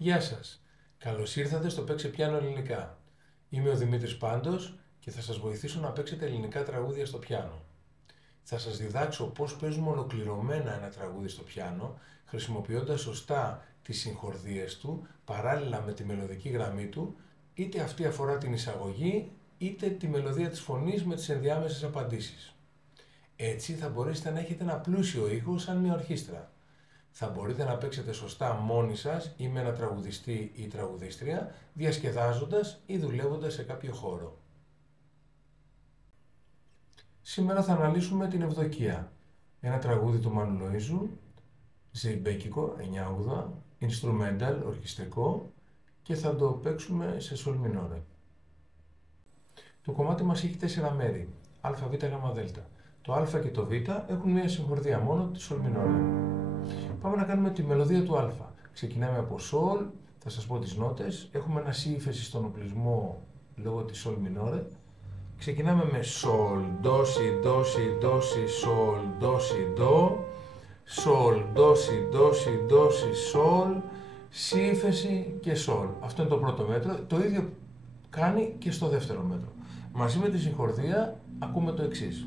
Γεια σας. Καλώς ήρθατε στο Παίξε Πιάνο Ελληνικά. Είμαι ο Δημήτρης Πάντος και θα σας βοηθήσω να παίξετε ελληνικά τραγούδια στο πιάνο. Θα σας διδάξω πώς παίζουμε ολοκληρωμένα ένα τραγούδι στο πιάνο, χρησιμοποιώντας σωστά τις συγχορδίες του, παράλληλα με τη μελωδική γραμμή του, είτε αυτή αφορά την εισαγωγή, είτε τη μελωδία της φωνής με τις ενδιάμεσες απαντήσεις. Έτσι θα μπορέσετε να έχετε ένα πλούσιο ήχο σαν μια ορχήστρα. Θα μπορείτε να παίξετε σωστά μόνοι σας ή με ένα τραγουδιστή ή τραγουδίστρια, διασκεδάζοντας ή δουλεύοντας σε κάποιο χώρο. Σήμερα θα αναλύσουμε την Ευδοκία, ένα τραγούδι του Μάνου Λοΐζου, ζεϊμπέκικο, 9/8, instrumental, ορχιστρικό και θα το παίξουμε σε sol minore. Το κομμάτι μας έχει 4 μέρη, α, β, γ, δ. Το α και το β έχουν μία συγχορδία μόνο, τη sol minore. Πάμε να κάνουμε τη μελωδία του α. Ξεκινάμε από sol, θα σας πω τις νότες. Έχουμε ένα σι ύφεση στον οπλισμό λόγω της sol minore. Ξεκινάμε με sol, do, si, do, si, do, si, sol, do, si, do, sol, do, si, do, si, do, si, sol, σι ύφεση και sol. Αυτό είναι το πρώτο μέτρο. Το ίδιο κάνει και στο δεύτερο μέτρο. Μαζί με τη συγχορδία ακούμε το εξής.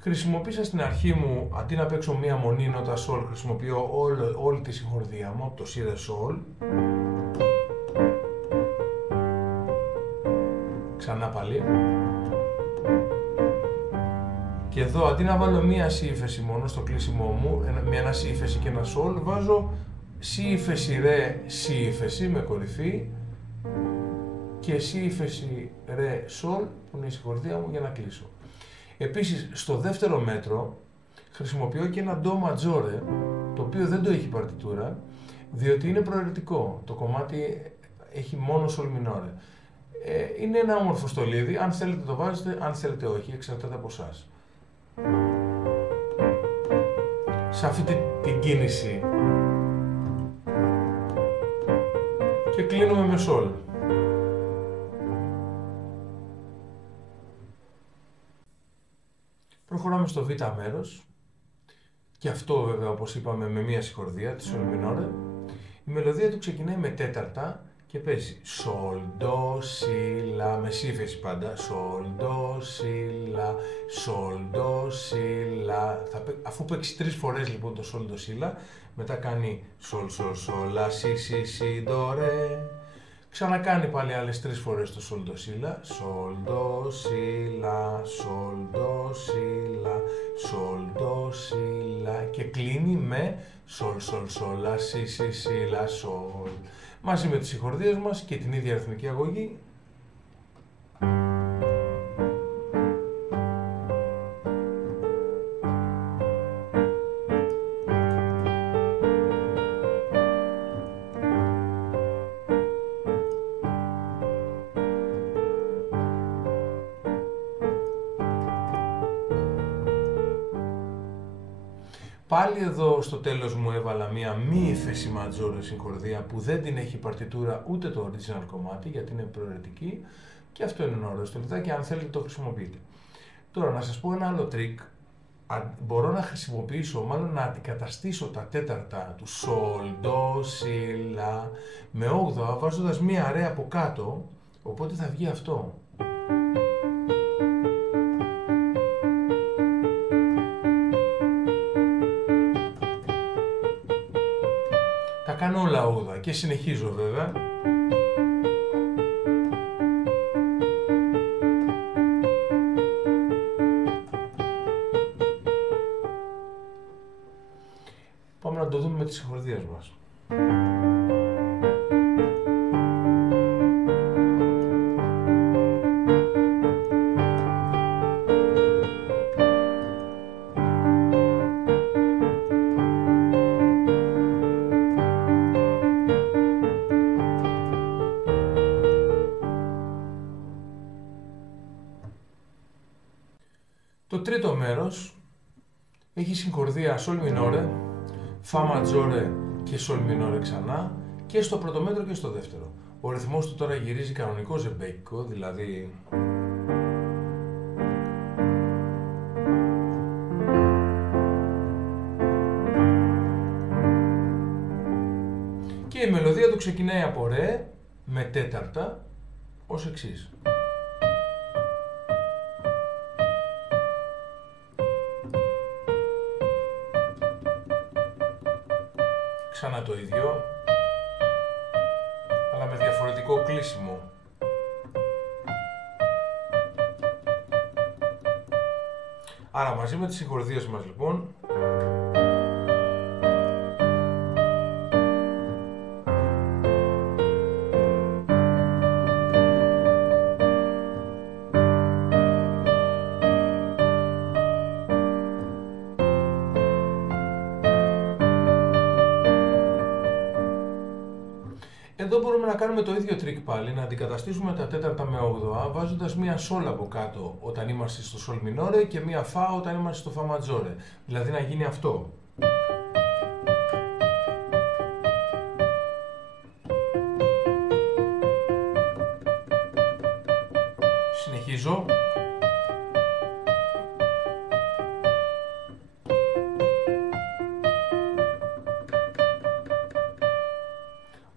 Χρησιμοποίησα στην αρχή μου, αντί να παίξω μία μονή νότα sol, χρησιμοποιώ όλη τη συγχορδία μου, από το si, re, sol. Ξανά πάλι. Και εδώ, αντί να βάλω μία σι ύφεση μόνο στο κλείσιμό μου, με ένα σι ύφεση και ένα sol, βάζω σι ύφεση, ρε, σι ύφεση με κορυφή και σι ύφεση, ρε, sol, που είναι η συγχορδία μου, για να κλείσω. Επίσης, στο δεύτερο μέτρο χρησιμοποιώ και ένα do maggiore, το οποίο δεν το έχει παρτιτούρα, διότι είναι προαιρετικό. Το κομμάτι έχει μόνο sol minore. Είναι ένα όμορφο στολίδι, αν θέλετε το βάζετε, αν θέλετε όχι, εξαρτάται από εσάς. Σε αυτή την κίνηση. Και κλείνουμε με sol. Προχωράμε στο β μέρος και αυτό βέβαια, όπως είπαμε, με μία συγχορδία, τη sol minore. Η μελωδία του ξεκινάει με τέταρτα και παίζει sol, do, si, la, με σι ύφεση πάντα, sol, do, si, la, sol, do, si, la. Αφού παίξει 3 φορές λοιπόν το sol, do, si, la, μετά κάνει sol, sol, sol, la, si, si, si, do, re. Ξανακάνει πάλι άλλες 3 φορές το sol, do, si, la, sol, do, si, la, sol, do, si, la, sol, do, si, la και κλείνει με sol, sol, sol, la, si, si, si, la, sol. Μαζί με τις συγχορδίες μας και την ίδια αριθμική αγωγή. Πάλι εδώ στο τέλος μου έβαλα μία μη ύφεση maggiore συγχορδία που δεν την έχει παρτιτούρα ούτε το original κομμάτι γιατί είναι προαιρετική και αυτό είναι ένα ωραίο στολιδάκι, αν θέλετε το χρησιμοποιείτε. Τώρα να σας πω ένα άλλο τρίκ. Μπορώ να χρησιμοποιήσω, μάλλον να αντικαταστήσω τα τέταρτα του sol, do, si, la με 8 βάζοντας μία ρε από κάτω, οπότε θα βγει αυτό. Τα κάνω όλα 8 και συνεχίζω βέβαια. Πάμε να το δούμε με τις συγχορδίες μας. Το τρίτο μέρος Έχει συγχορδία sol minore, fa maggiore και sol minore ξανά και στο πρώτο μέτρο και στο δεύτερο. Ο ρυθμός του τώρα γυρίζει κανονικό ζεμπέκικο, δηλαδή και η μελωδία του ξεκινάει από ρε με τέταρτα ως εξής. Ξανά το ίδιο, αλλά με διαφορετικό κλείσιμο. Άρα μαζί με τις συγχορδίες μας λοιπόν, εδώ μπορούμε να κάνουμε το ίδιο τρίκ πάλι, να αντικαταστήσουμε τα τέταρτα με 8 βάζοντας μία sol από κάτω όταν είμαστε στο sol minore και μία fa όταν είμαστε στο fa maggiore. Δηλαδή να γίνει αυτό. Συνεχίζω.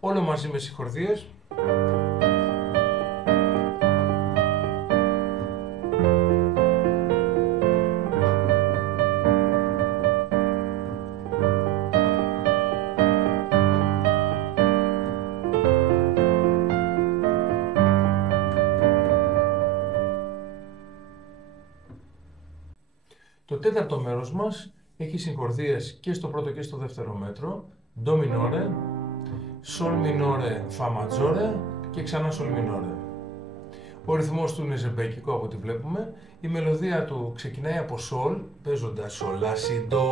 Όλο μαζί με συγχορδίες. Το τέταρτο μέρος μας έχει συγχορδίες και στο πρώτο και στο δεύτερο μέτρο. Do minore, Sol minore, Fa maggiore και ξανά Sol minore. Ο ρυθμός του είναι ζεμπέκικο από ό,τι βλέπουμε. Η μελωδία του ξεκινάει από Sol, παίζοντας Sol, La, Si, Do,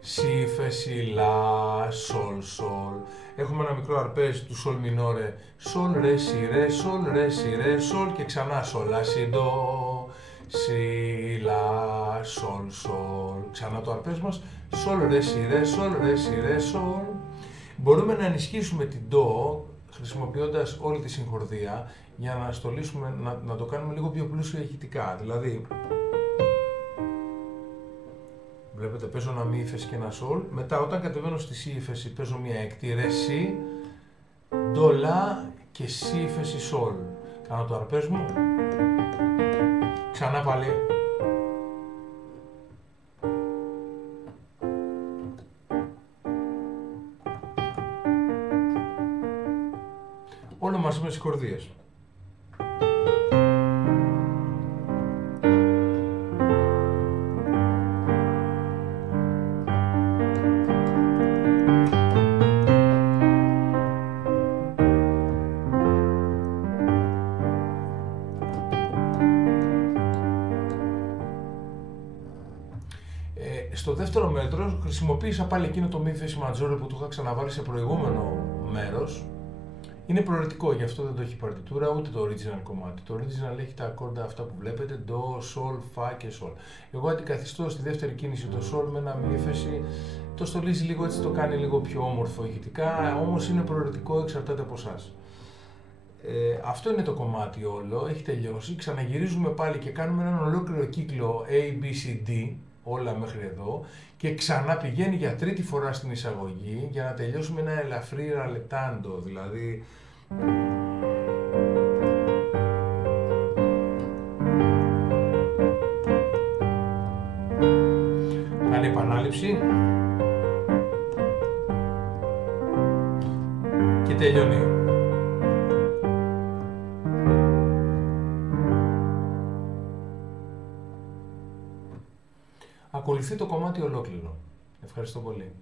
Si, Fe, Si, La, Sol, Sol. Έχουμε ένα μικρό αρπέζ του Sol minore, Sol, Re, Si, Re, Sol, Re, Si, Re, Sol και ξανά Sol, La, Si, Do, Si, La, Sol, Sol. Ξανά το αρπέζ μας, Sol, Re, Si, Re, Sol, Re, Si, Re, Sol. Μπορούμε να ενισχύσουμε την Do χρησιμοποιώντας όλη τη συγχορδία για να στολίσουμε, να το κάνουμε λίγο πιο πλούσιο ηχητικά. Δηλαδή, βλέπετε παίζω ένα μη ύφεση και ένα sol, μετά όταν κατεβαίνω στη σι ύφεση παίζω μια έκτη ρε σι, do la και σι ύφεση sol. Κάνω το αρπέζ μου, ξανά πάλι. Όλο μαζί με συγχορδίες. Στο δεύτερο μέτρο χρησιμοποίησα πάλι εκείνο το μη ύφεση maggiore που το είχα ξαναβάλει σε προηγούμενο μέρος. Είναι προαιρετικό, γι' αυτό δεν το έχει παρτιτούρα ούτε το original κομμάτι. Το original έχει τα ακόρντα αυτά που βλέπετε, do, sol, fa και sol. Εγώ αντικαθιστώ στη δεύτερη κίνηση το sol με ένα μη ύφεση, το στολίζει λίγο έτσι, το κάνει λίγο πιο όμορφο ηχητικά, όμως είναι προαιρετικό, εξαρτάται από εσάς. Αυτό είναι το κομμάτι όλο, έχει τελειώσει, ξαναγυρίζουμε πάλι και κάνουμε έναν ολόκληρο κύκλο A, B, C, D, όλα μέχρι εδώ και ξανά πηγαίνει για τρίτη φορά στην εισαγωγή για να τελειώσουμε ένα ελαφρύ ραλετάντο, δηλαδή κάνει επανάληψη και τελειώνει. Ακολουθεί το κομμάτι ολόκληρο. Ευχαριστώ πολύ.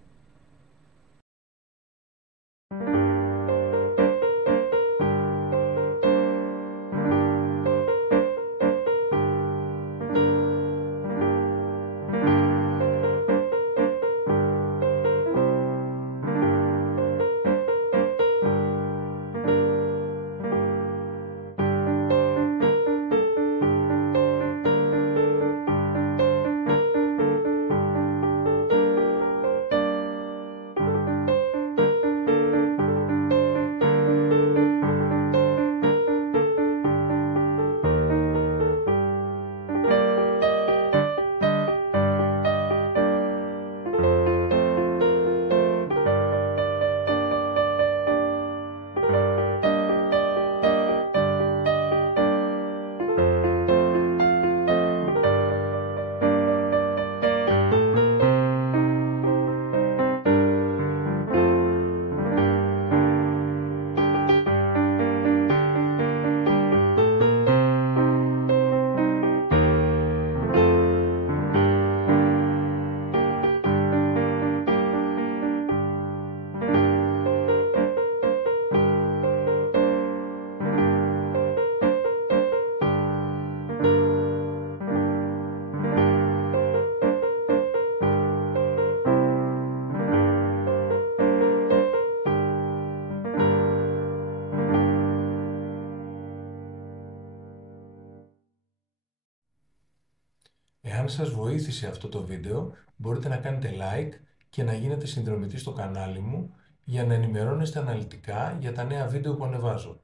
Εάν σας βοήθησε αυτό το βίντεο, μπορείτε να κάνετε like και να γίνετε συνδρομητή στο κανάλι μου για να ενημερώνεστε αναλυτικά για τα νέα βίντεο που ανεβάζω.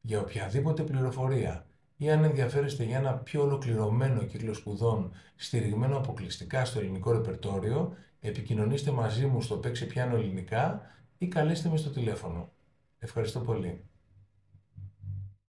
Για οποιαδήποτε πληροφορία ή αν ενδιαφέρεστε για ένα πιο ολοκληρωμένο κύκλο σπουδών στηριγμένο αποκλειστικά στο ελληνικό ρεπερτόριο, επικοινωνήστε μαζί μου στο Παίξε Πιάνο Ελληνικά ή καλέστε με στο τηλέφωνο. Ευχαριστώ πολύ.